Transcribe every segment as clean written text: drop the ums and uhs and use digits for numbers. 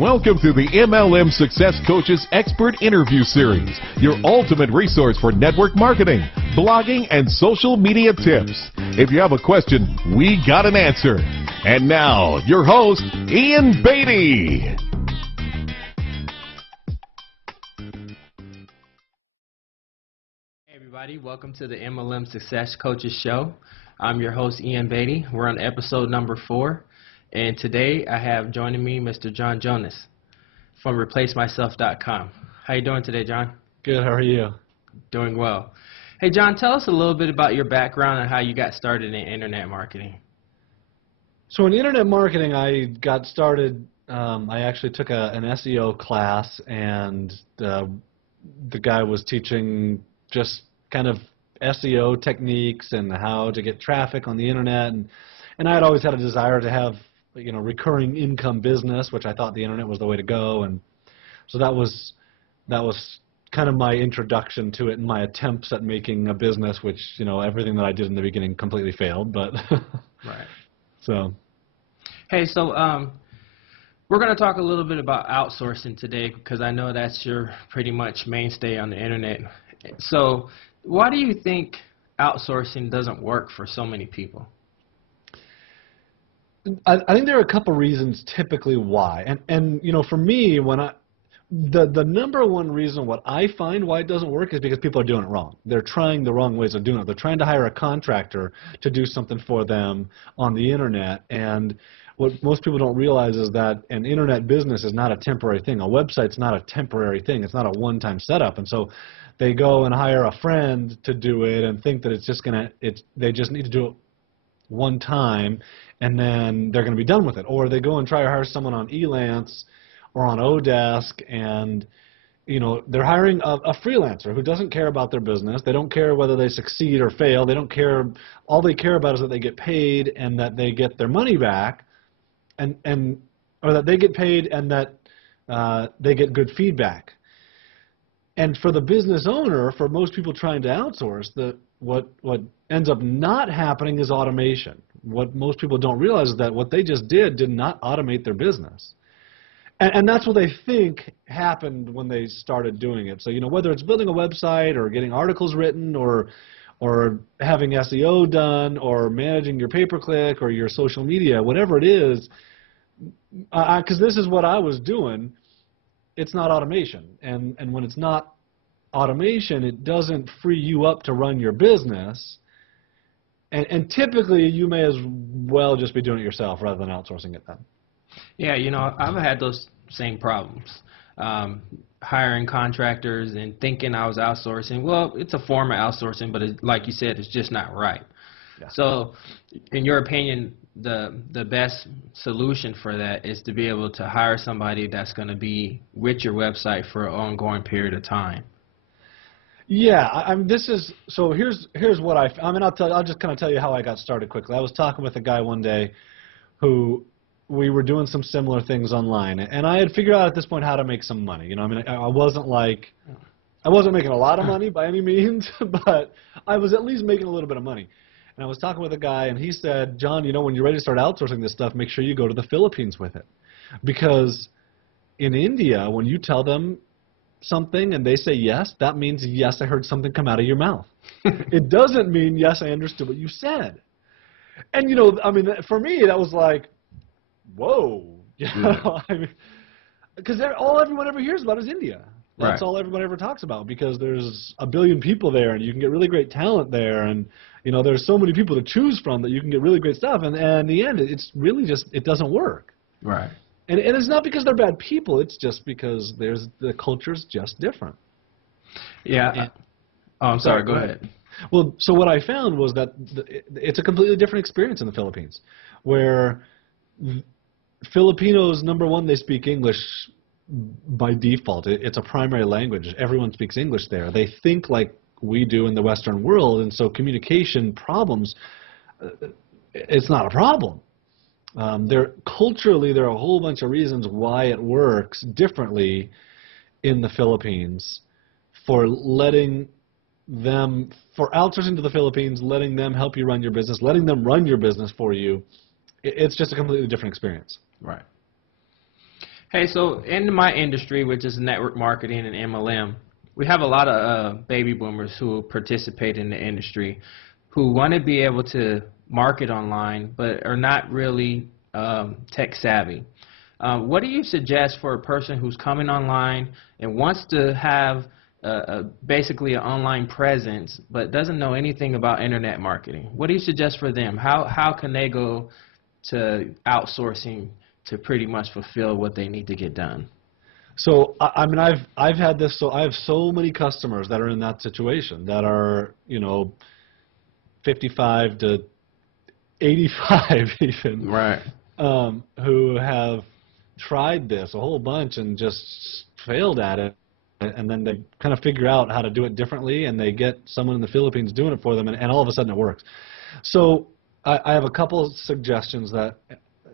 Welcome to the MLM Success Coaches Expert Interview Series, your ultimate resource for network marketing, blogging, and social media tips. If you have a question, we got an answer. And now, your host, Ian Beatty. Hey everybody, welcome to the MLM Success Coaches Show. I'm your host, Ian Beatty. We're on episode number 4. And today I have joining me Mr. John Jonas from ReplaceMyself.com. How you doing today, John? Good. How are you? Doing well. Hey, John, tell us a little bit about your background and how you got started in internet marketing. So in internet marketing, I got started, I actually took an SEO class, and the guy was teaching just kind of SEO techniques and how to get traffic on the internet. And I had always had a desire to have, recurring income business, which I thought the internet was the way to go. And so that was kind of my introduction to it and my attempts at making a business, which, everything that I did in the beginning completely failed. But Right. So. Hey, so we're going to talk a little bit about outsourcing today because I know that's your pretty much mainstay on the internet. So why do you think outsourcing doesn't work for so many people? I think there are a couple reasons typically why. And for me, the number one reason what I find why it doesn't work is because people are doing it wrong. They're trying the wrong ways of doing it. They're trying to hire a contractor to do something for them on the internet. And what most people don't realize is that an internet business is not a temporary thing. A website's not a temporary thing. It's not a one-time setup. And so they go and hire a friend to do it and think that they just need to do it one time and then they're going to be done with it. Or they go and try to hire someone on Elance or on Odesk, and they're hiring a freelancer who doesn't care about their business. They don't care whether they succeed or fail. They don't care. All they care about is that they get paid and that they get their money back, or that they get paid and that they get good feedback. And for the business owner, for most people trying to outsource, what ends up not happening is automation. What most people don't realize is that what they just did not automate their business. And that's what they think happened when they started doing it. So, whether it's building a website or getting articles written or having SEO done or managing your pay-per-click or your social media, whatever it is, because this is what I was doing, it's not automation. And when it's not automation, it doesn't free you up to run your business. And typically, you may as well just be doing it yourself rather than outsourcing it then. Yeah, I've had those same problems. Hiring contractors and thinking I was outsourcing. Well, it's a form of outsourcing, but like you said, it's just not right. Yeah. So, in your opinion, the best solution for that is to be able to hire somebody that's going to be with your website for an ongoing period of time. Yeah, here's what I'll just kind of tell you how I got started quickly. I was talking with a guy one day who we were doing some similar things online, and I had figured out at this point how to make some money. I wasn't making a lot of money by any means, but I was at least making a little bit of money. And I was talking with a guy, and he said, John, when you're ready to start outsourcing this stuff, make sure you go to the Philippines with it, because in India, when you tell them something and they say yes, that means yes, I heard something come out of your mouth. It doesn't mean yes, I understood what you said. And for me, that was like, whoa, because all everyone ever hears about is India. That's all everyone ever talks about, because there's a billion people there, and you can get really great talent there, and there's so many people to choose from that you can get really great stuff. And in the end, it's really just it doesn't work. Right. And it's not because they're bad people. It's just because the culture's just different. Yeah. I'm sorry. Go ahead. Well, so what I found was that it's a completely different experience in the Philippines, where Filipinos, number one, they speak English by default. It's a primary language. Everyone speaks English there. They think like we do in the Western world, and so communication problems, it's not a problem. Culturally, there are a whole bunch of reasons why it works differently in the Philippines for outsourcing to the Philippines, letting them help you run your business, letting them run your business for you. It's just a completely different experience. Right. Hey, so in my industry, which is network marketing and MLM, we have a lot of baby boomers who participate in the industry who want to be able to market online but are not really tech savvy. What do you suggest for a person who's coming online and wants to have basically an online presence but doesn't know anything about internet marketing? What do you suggest for them? How can they go to outsourcing to pretty much fulfill what they need to get done? So I mean, I've had this. So I have so many customers that are in that situation that are 55 to 85 even, Right. who have tried this a whole bunch and just failed at it, and then they kind of figure out how to do it differently, and they get someone in the Philippines doing it for them, and all of a sudden it works. So I have a couple of suggestions that.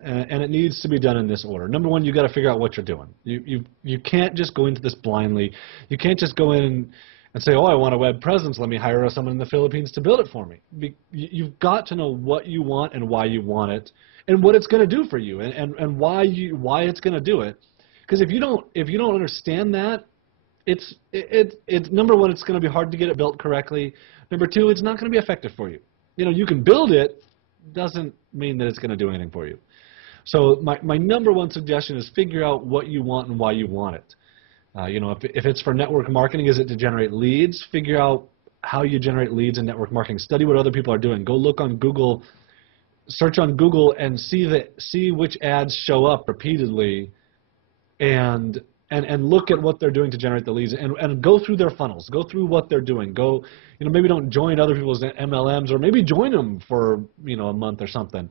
And it needs to be done in this order. Number one, you got to figure out what you're doing. You can't just go into this blindly. You can't just go in and say, oh, I want a web presence. Let me hire someone in the Philippines to build it for me. You've got to know what you want and why you want it, and what it's going to do for you, and why it's going to do it. Because if you don't understand that, it's number one, it's going to be hard to get it built correctly. Number two, it's not going to be effective for you. You can build it, doesn't mean that it's going to do anything for you. So my number one suggestion is figure out what you want and why you want it. If it's for network marketing, is it to generate leads? Figure out how you generate leads in network marketing. Study what other people are doing. Go look on Google, search on Google, and see which ads show up repeatedly, and look at what they're doing to generate the leads, and go through their funnels. Go through what they're doing. Go, maybe don't join other people's MLMs, or maybe join them for a month or something.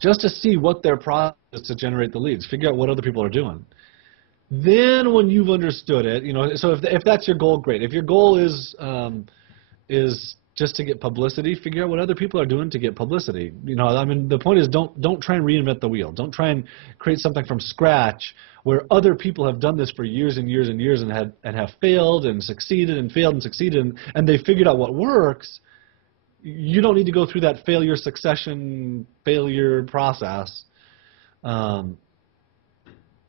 Just to see what their process is to generate the leads. Figure out what other people are doing. Then when you've understood it, so if that's your goal, great. If your goal is just to get publicity, figure out what other people are doing to get publicity. The point is don't try and reinvent the wheel. Don't try and create something from scratch where other people have done this for years and years and years and have failed and succeeded and failed and succeeded and they figured out what works. You don't need to go through that failure process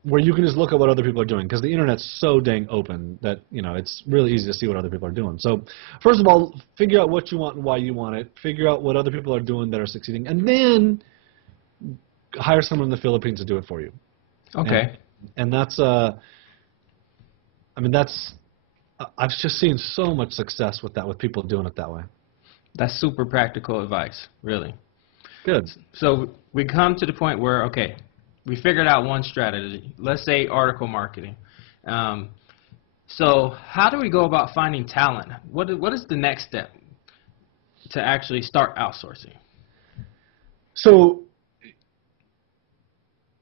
where you can just look at what other people are doing, because the internet's so dang open that it's really easy to see what other people are doing. So first of all, figure out what you want and why you want it. Figure out what other people are doing that are succeeding, and then hire someone in the Philippines to do it for you. Okay. And that's I've just seen so much success with that, with people doing it that way. That's super practical advice, really. Good. So we come to the point where, okay, we figured out one strategy. Let's say article marketing. So how do we go about finding talent? What is the next step to actually start outsourcing? So,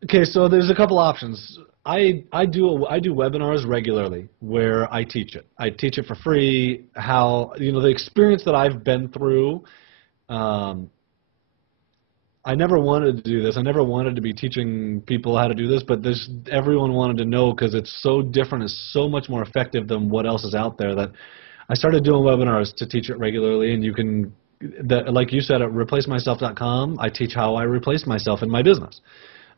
okay, so there's a couple options. I do webinars regularly where I teach it. I teach it for free. How the experience that I've been through. I never wanted to do this. I never wanted to be teaching people how to do this, but everyone wanted to know because it's so different. It's so much more effective than what else is out there that I started doing webinars to teach it regularly. And you can, like you said, at replacemyself.com, I teach how I replaced myself in my business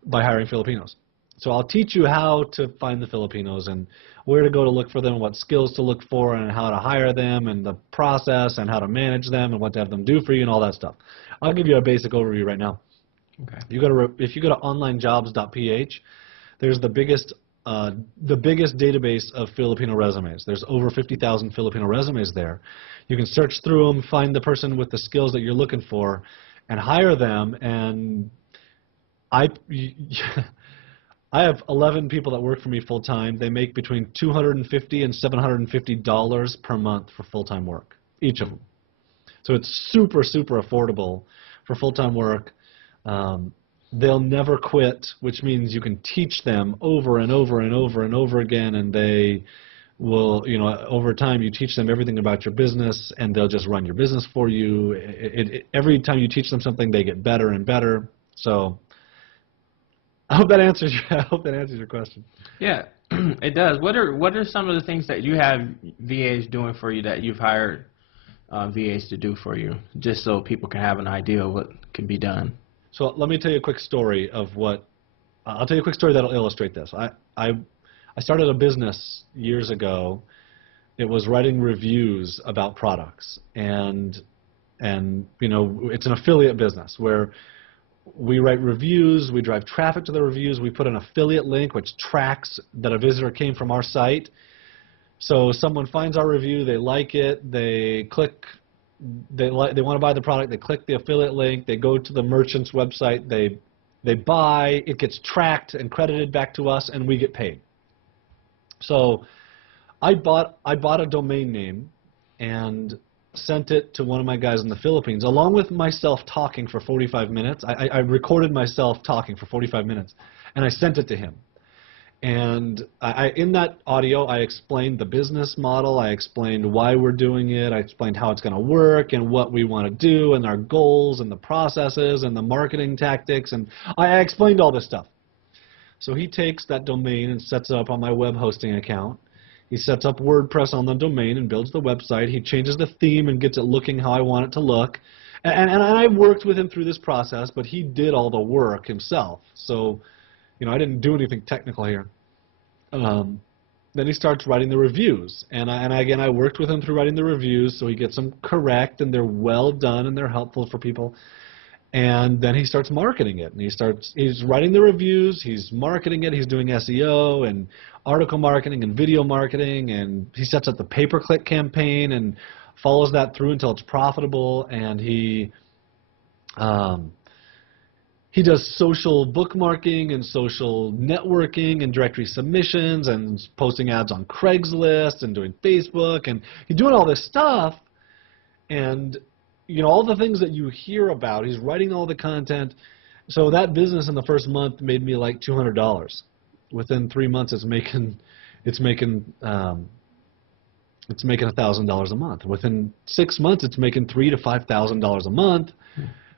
by hiring Filipinos. So I'll teach you how to find the Filipinos and where to go to look for them, what skills to look for, and how to hire them, and the process, and how to manage them, and what to have them do for you, and all that stuff. I'll give you a basic overview right now. Okay. If you go to onlinejobs.ph, there's the biggest database of Filipino resumes. There's over 50,000 Filipino resumes there. You can search through them, find the person with the skills that you're looking for, and hire them. And I have 11 people that work for me full time. They make between $250 and $750 per month for full time work, each of them. So it's super, super affordable for full time work. They'll never quit, which means you can teach them over and over and over and over again, and they will, over time you teach them everything about your business, and they'll just run your business for you. Every time you teach them something, they get better and better. So I hope that answers your question. Yeah, it does. What are some of the things that you have VAs doing for you that you've hired VAs to do for you, just so people can have an idea of what can be done? So let me tell you a quick story of what I'll tell you a quick story that'll illustrate this. I started a business years ago. It was writing reviews about products, and it's an affiliate business where we write reviews, we drive traffic to the reviews, we put an affiliate link which tracks that a visitor came from our site. So someone finds our review, they like it, they click, they want to buy the product, they click the affiliate link, they go to the merchant's website, they buy, it gets tracked and credited back to us, and we get paid. So I bought a domain name and sent it to one of my guys in the Philippines, along with myself talking for 45 minutes. I recorded myself talking for 45 minutes, and I sent it to him. And in that audio, I explained the business model, I explained why we're doing it, I explained how it's going to work and what we want to do and our goals and the processes and the marketing tactics, and I explained all this stuff. So he takes that domain and sets it up on my web hosting account. He sets up WordPress on the domain and builds the website. He changes the theme and gets it looking how I want it to look. And I worked with him through this process, but he did all the work himself. So, I didn't do anything technical here. Then he starts writing the reviews. And again, I worked with him through writing the reviews, so he gets them correct, and they're well done, and they're helpful for people. And then he starts marketing it, and he's writing the reviews, he's marketing it, he's doing SEO and article marketing and video marketing, and he sets up the pay-per-click campaign and follows that through until it's profitable, and he does social bookmarking and social networking and directory submissions and posting ads on Craigslist and doing Facebook, and he's doing all this stuff, and all the things that you hear about, he's writing all the content. So that business in the first month made me like $200. Within 3 months, it's making $1,000 a month. Within 6 months, it's making $3,000 to $5,000 a month.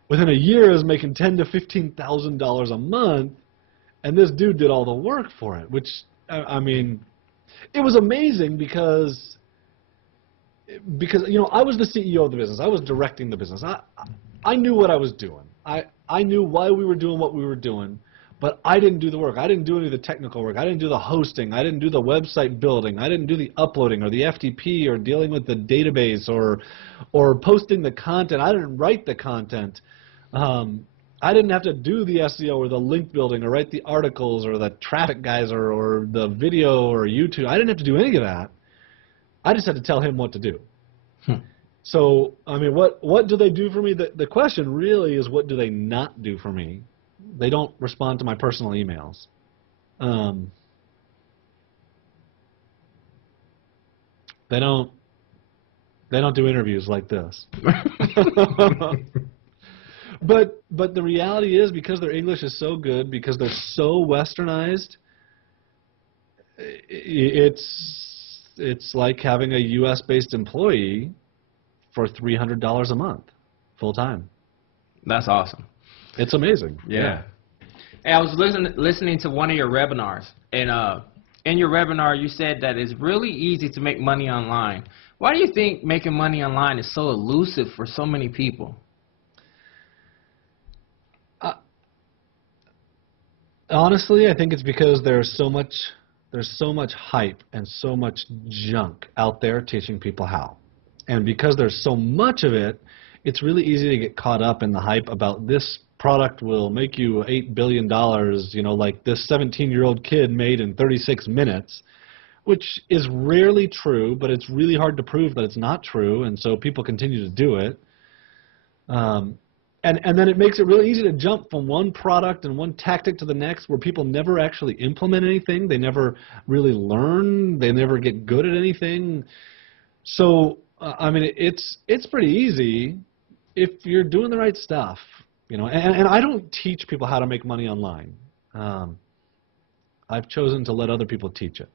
Within a year, it's making $10,000 to $15,000 a month. And this dude did all the work for it, which it was amazing because I was the CEO of the business. I was directing the business. I knew what I was doing. I knew why we were doing what we were doing, but I didn't do the work. I didn't do any of the technical work. I didn't do the hosting. I didn't do the website building. I didn't do the uploading or the FTP or dealing with the database or posting the content. I didn't write the content. I didn't have to do the SEO or the link building or write the articles or the traffic guys or the video or YouTube. I didn't have to do any of that. I just had to tell him what to do. So, what do they do for me? The question really is, what do they not do for me? They don't respond to my personal emails. They don't do interviews like this. But the reality is, because their English is so good, because they're so westernized, it's like having a U.S.-based employee for $300 a month, full time. That's awesome. It's amazing. Yeah. Hey, I was listening to one of your webinars, and in your webinar, you said that it's really easy to make money online. Why do you think making money online is so elusive for so many people? Honestly, I think it's because there's so much hype and so much junk out there teaching people how. And because there's so much of it, it's really easy to get caught up in the hype about this product will make you $8 billion, like this 17-year-old kid made in 36 minutes, which is rarely true, but it's really hard to prove that it's not true, and so people continue to do it. And then it makes it really easy to jump from one product and one tactic to the next where people never actually implement anything. They never really learn. They never get good at anything. So, it's pretty easy if you're doing the right stuff. And I don't teach people how to make money online. I've chosen to let other people teach it.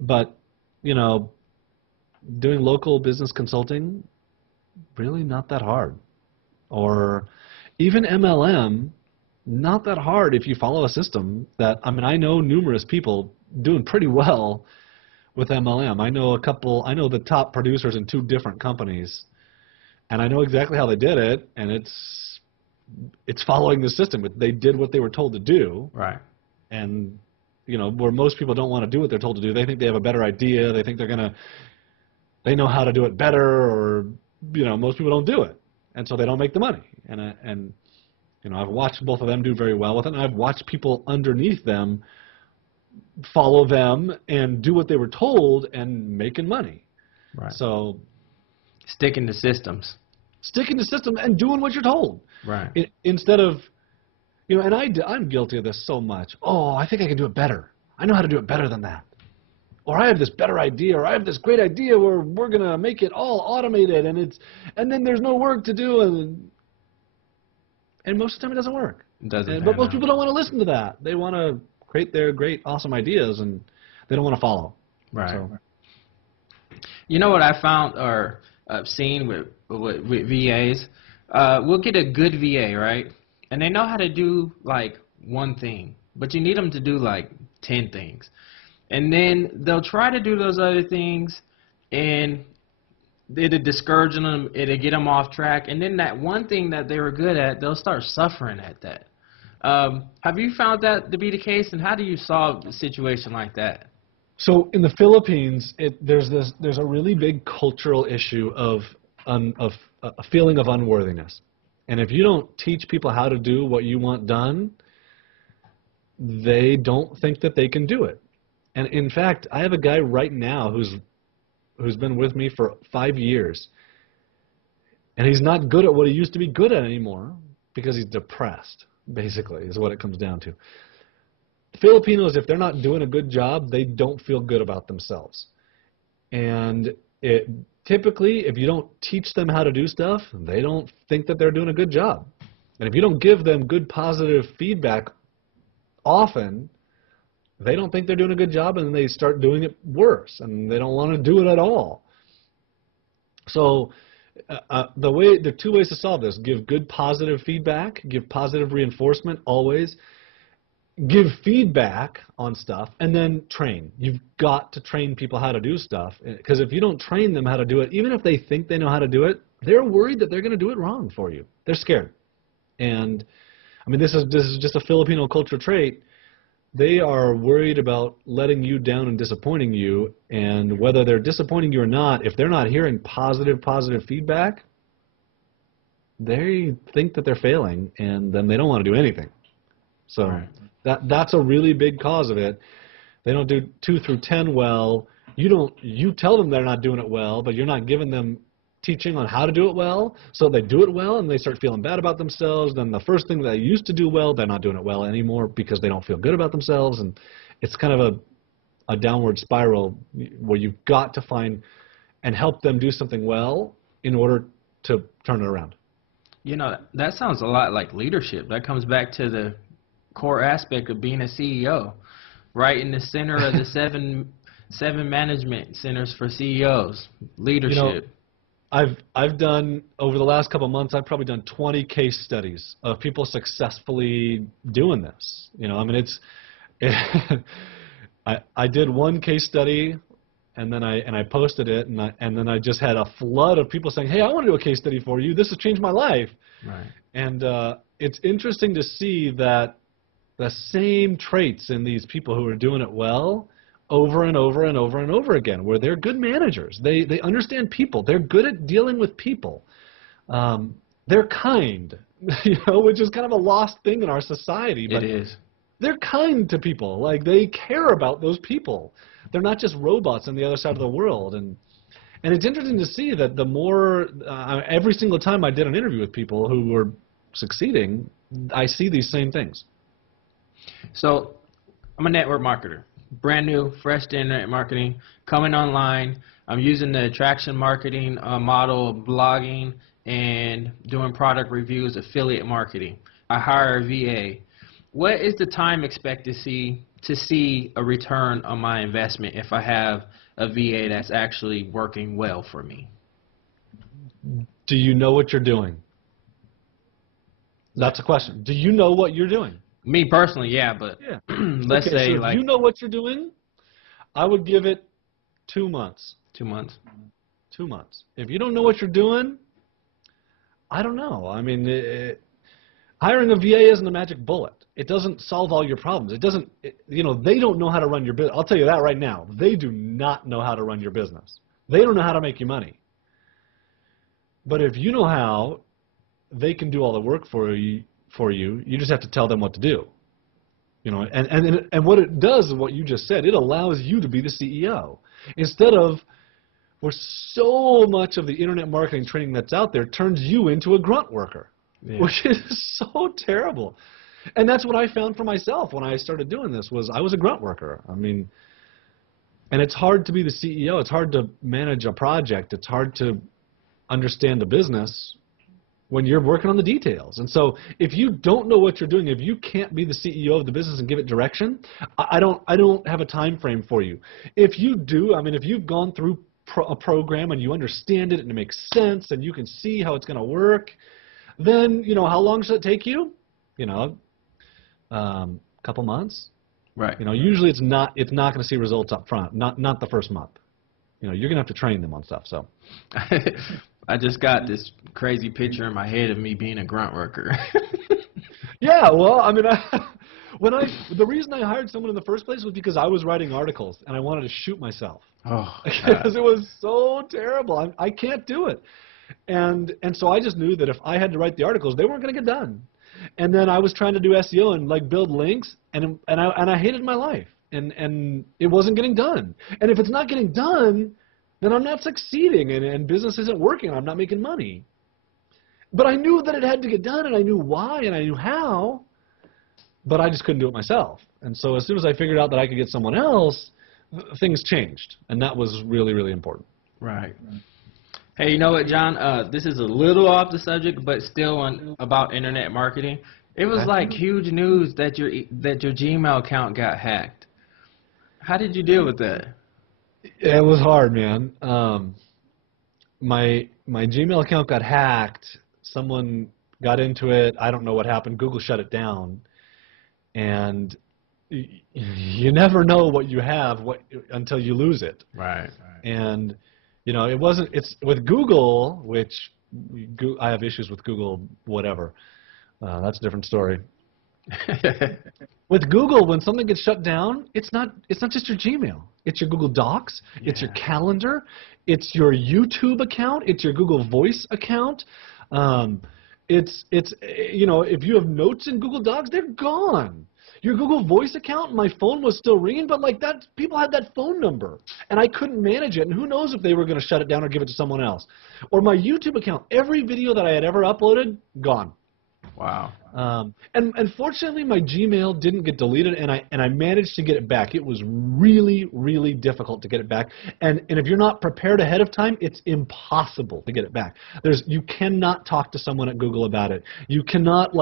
But, doing local business consulting, really not that hard. Or even MLM, not that hard if you follow a system that, I know numerous people doing pretty well with MLM. I know the top producers in 2 different companies, and I know exactly how they did it, and it's following the system. They did what they were told to do. Right. And, where most people don't want to do what they're told to do, they think they have a better idea. They think they know how to do it better, or, most people don't do it. And so they don't make the money. And I've watched both of them do very well with it, and I've watched people underneath them follow them and do what they were told and making money. Right. So sticking to systems. Sticking to systems and doing what you're told. Right. Instead of, and I'm guilty of this so much. Oh, I think I can do it better. I know how to do it better than that. Or I have this better idea, or I have this great idea where we're going to make it all automated, and then there's no work to do, and most of the time it doesn't work. It doesn't. But most people don't want to listen to that. They want to create their great, awesome ideas, and they don't want to follow. Right. So. You know what I found or I've seen with VAs? We'll get a good VA, right? And they know how to do like one thing, but you need them to do like 10 things. And then they'll try to do those other things, and it'll discourage them, it'll get them off track. And then that one thing that they were good at, they'll start suffering at that. Have you found that to be the case, and how do you solve a situation like that? So in the Philippines, there's a really big cultural issue of a feeling of unworthiness. And if you don't teach people how to do what you want done, they don't think that they can do it. And in fact, I have a guy right now who's been with me for 5 years, and he's not good at what he used to be good at anymore because he's depressed, basically, is what it comes down to. Filipinos, if they're not doing a good job, they don't feel good about themselves. And typically, if you don't teach them how to do stuff, they don't think that they're doing a good job. And if you don't give them good, positive feedback often, they don't think they're doing a good job, and then they start doing it worse, and they don't want to do it at all. So the 2 ways to solve this: give good, positive feedback, give positive reinforcement always, give feedback on stuff, and then train. You've got to train people how to do stuff, because if you don't train them how to do it, even if they think they know how to do it, they're worried that they're going to do it wrong for you. They're scared. And I mean, this is just a Filipino culture trait. They are worried about letting you down and disappointing you, and whether they're disappointing you or not, if they're not hearing positive feedback, they think that they're failing, and then they don't want to do anything. So right. That's a really big cause of it. They don't do 2 through 10 well. You tell them they're not doing it well, but you're not giving them teaching on how to do it well, so they do it well and they start feeling bad about themselves. Then the first thing that they used to do well, they're not doing it well anymore because they don't feel good about themselves, and it's kind of a downward spiral where you've got to find and help them do something well in order to turn it around. You know, that sounds a lot like leadership. That comes back to the core aspect of being a CEO, right in the center of the seven management centers for CEOs, leadership. I've done, over the last couple of months, I've probably done 20 case studies of people successfully doing this. I mean, I did one case study, and then I posted it, and then I just had a flood of people saying, "Hey, I want to do a case study for you. This has changed my life." Right. And it's interesting to see that the same traits in these people who are doing it well over and over and over and over again, where they're good managers. They understand people. They're good at dealing with people. They're kind, which is kind of a lost thing in our society. But it is. They're kind to people. Like, they care about those people. They're not just robots on the other side of the world. And it's interesting to see that the more, every single time I did an interview with people who were succeeding, I see these same things. So I'm a network marketer. Brand new, fresh to internet marketing, coming online. I'm using the attraction marketing model of blogging and doing product reviews, affiliate marketing. I hire a VA. What is the time expectancy to see a return on my investment if I have a VA that's actually working well for me? Do you know what you're doing? That's a question. Do you know what you're doing? Me personally, yeah, but yeah. let's okay, say so if you know what you're doing, I would give it 2 months. 2 months. 2 months. If you don't know what you're doing, I don't know. I mean, Hiring a VA isn't a magic bullet. It doesn't solve all your problems. It doesn't, they don't know how to run your business. I'll tell you that right now. They do not know how to run your business. They don't know how to make you money. But if you know how, they can do all the work for you. You just have to tell them what to do. And what it does is what you just said. It allows you to be the CEO. Instead of, where so much of the internet marketing training that's out there turns you into a grunt worker, which is so terrible. And that's what I found for myself when I started doing this, was I was a grunt worker. I mean, and it's hard to be the CEO. It's hard to manage a project. It's hard to understand the business when you're working on the details. And so if you don't know what you're doing, if you can't be the CEO of the business and give it direction, I don't have a time frame for you. If you do, I mean, if you've gone through a program and you understand it and it makes sense and you can see how it's going to work, then, how long should it take you? Couple months. Right. Usually it's not going to see results up front, not the first month. You're going to have to train them on stuff. So I just got this crazy picture in my head of me being a grunt worker. Yeah, well, I mean, the reason I hired someone in the first place was because I was writing articles and I wanted to shoot myself. Oh, because it was so terrible. I can't do it. And so I just knew that if I had to write the articles, they weren't going to get done. And then I was trying to do SEO and build links, and I hated my life, and it wasn't getting done. And if it's not getting done, then I'm not succeeding, and business isn't working. I'm not making money. But I knew that it had to get done, and I knew why, and I knew how, but I just couldn't do it myself. And so as soon as I figured out that I could get someone else, things changed, and that was really, really important. Right. Hey, you know what, John? This is a little off the subject, but still about internet marketing. It was like huge news that your Gmail account got hacked. How did you deal with that? It was hard, man. My Gmail account got hacked. Someone got into it. I don't know what happened. Google shut it down, and you never know what you have until you lose it. Right. And it's with Google, which I have issues with Google, whatever. That's a different story. With Google, when something gets shut down, it's not just your Gmail. It's your Google Docs. Yeah. It's your calendar. It's your YouTube account. It's your Google Voice account. If you have notes in Google Docs, they're gone. Your Google Voice account, my phone was still ringing, but people had that phone number, and I couldn't manage it, and who knows if they were going to shut it down or give it to someone else. Or my YouTube account, every video that I had ever uploaded, gone. Wow. And fortunately, my Gmail didn't get deleted, and I managed to get it back. It was really, really difficult to get it back, and if you're not prepared ahead of time, it's impossible to get it back. You cannot talk to someone at Google about it. You cannot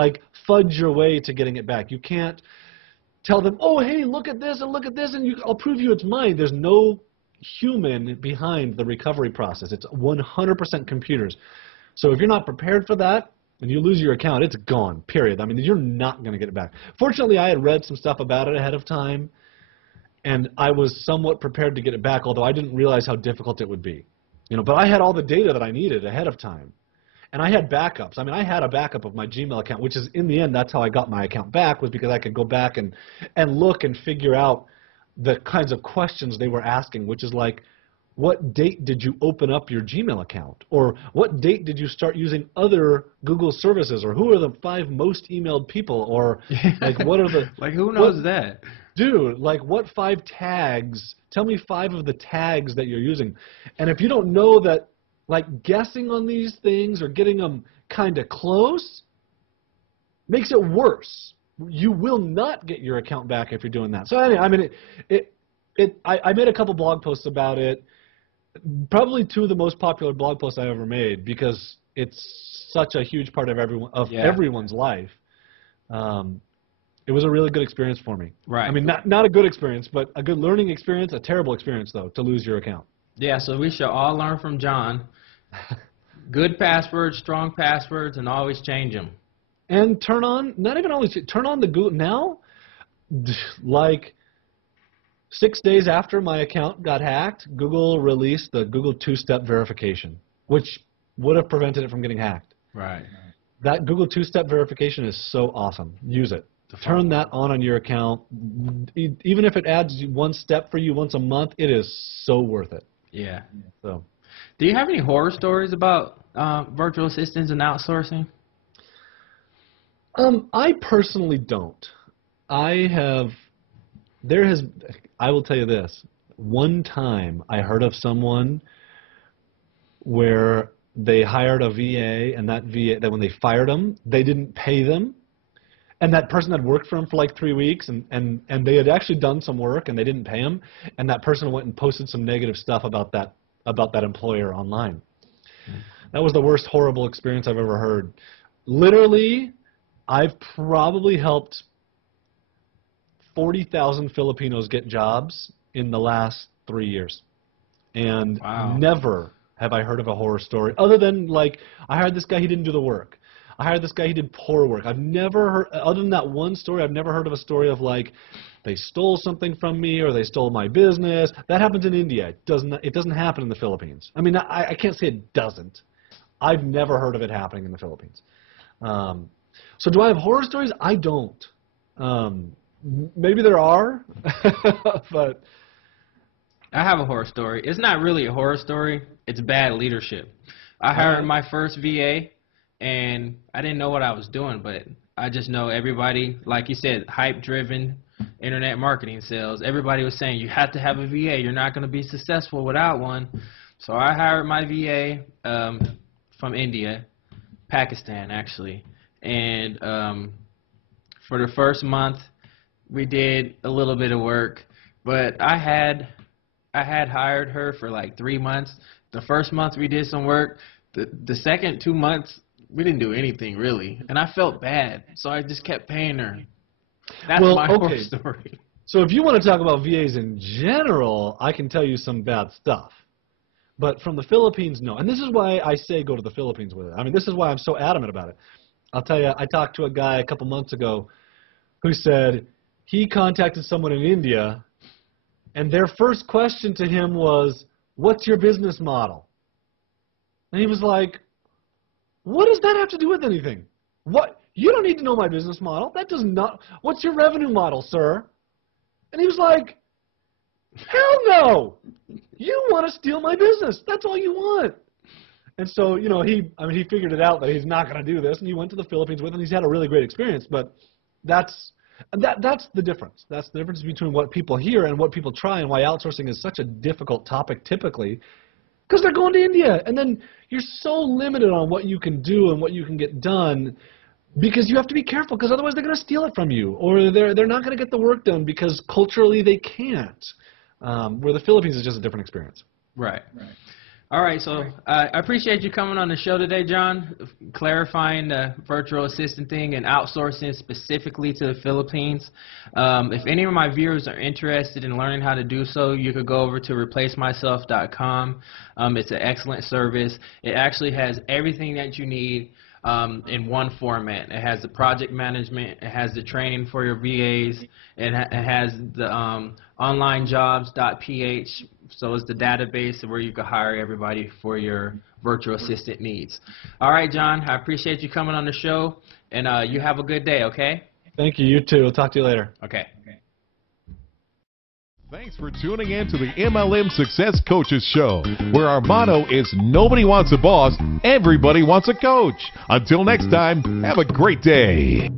fudge your way to getting it back. You can't tell them, oh, hey, look at this, and I'll prove you it's mine. There's no human behind the recovery process. It's 100% computers. So if you're not prepared for that and you lose your account, it's gone, period. I mean, you're not going to get it back. Fortunately, I had read some stuff about it ahead of time, and I was somewhat prepared to get it back, although I didn't realize how difficult it would be. But I had all the data that I needed ahead of time. And I had backups. I mean, I had a backup of my Gmail account, which is, in the end, that's how I got my account back, was because I could go back and look and figure out the kinds of questions they were asking, which is like, what date did you open up your Gmail account? Or what date did you start using other Google services? Or who are the 5 most emailed people? Or what are the... who knows that? Dude, what 5 tags? Tell me 5 of the tags that you're using. And if you don't know that, guessing on these things or getting them kind of close makes it worse. You will not get your account back if you're doing that. So anyway, I mean, I made a couple blog posts about it. Probably 2 of the most popular blog posts I ever made because it's such a huge part of everyone's life. It was a really good experience for me. Right. I mean, not a good experience, but a good learning experience. A terrible experience though to lose your account. Yeah, so we should all learn from John. Good passwords, strong passwords, and always change them. And turn on the Google now. 6 days after my account got hacked, Google released the Google 2-step verification, which would have prevented it from getting hacked. Right. That Google two-step verification is so awesome. Use it. Turn that on your account. Even if it adds one step for you once a month, it is so worth it. Yeah. So, do you have any horror stories about virtual assistants and outsourcing? I personally don't. I will tell you this. One time I heard of someone where they hired a VA, and that when they fired them, they didn't pay them. And that person had worked for them for like 3 weeks, and they had actually done some work, and they didn't pay them. And that person went and posted some negative stuff about that employer online. That was the worst horrible experience I've ever heard. Literally, I've probably helped 40,000 Filipinos get jobs in the last 3 years. And never have I heard of a horror story other than, like, I hired this guy, he didn't do the work. I hired this guy, he did poor work. I've never heard, other than that one story, I've never heard of a story of, like, they stole something from me or they stole my business. That happens in India. It doesn't happen in the Philippines. I mean, I can't say it doesn't. I've never heard of it happening in the Philippines. So do I have horror stories? I don't. Maybe there are, but... I have a horror story. It's not really a horror story. It's bad leadership. I hired my first VA, and I didn't know what I was doing, but I just know everybody, like you said, hype-driven internet marketing sales. Everybody was saying, you have to have a VA. You're not going to be successful without one. So I hired my VA from India, Pakistan, actually. And for the first month, we did a little bit of work, but I had hired her for like 3 months. The first month we did some work. The second 2 months we didn't do anything really, and I felt bad, so I just kept paying her. That's my horror story. So if you want to talk about VAs in general, I can tell you some bad stuff. But from the Philippines, no. And this is why I say go to the Philippines with it. I mean, this is why I'm so adamant about it. I'll tell you, I talked to a guy a couple months ago who said he contacted someone in India, and their first question to him was, what's your business model? And he was like, what does that have to do with anything? What? You don't need to know my business model. That does not. What's your revenue model, sir? And he was like, hell no. You want to steal my business. That's all you want. And so, you know, he figured it out that he's not going to do this, and he went to the Philippines with it, and he's had a really great experience. But that's the difference. That's the difference between what people hear and what people try, and why outsourcing is such a difficult topic typically, because they're going to India, and then you're so limited on what you can do and what you can get done, because you have to be careful, because otherwise they're going to steal it from you, or they're not going to get the work done because culturally they can't. Where the Philippines is just a different experience. Right. All right, so I appreciate you coming on the show today, John, clarifying the virtual assistant thing and outsourcing specifically to the Philippines. If any of my viewers are interested in learning how to do so, you could go over to replacemyself.com. It's an excellent service. It actually has everything that you need in one format. It has the project management, it has the training for your VAs, it has the onlinejobs.ph, so it's the database where you can hire everybody for your virtual assistant needs. All right, John, I appreciate you coming on the show, and you have a good day, okay? Thank you. You too. We'll talk to you later. Okay. Thanks for tuning in to the MLM Success Coaches Show, where our motto is nobody wants a boss, everybody wants a coach. Until next time, have a great day.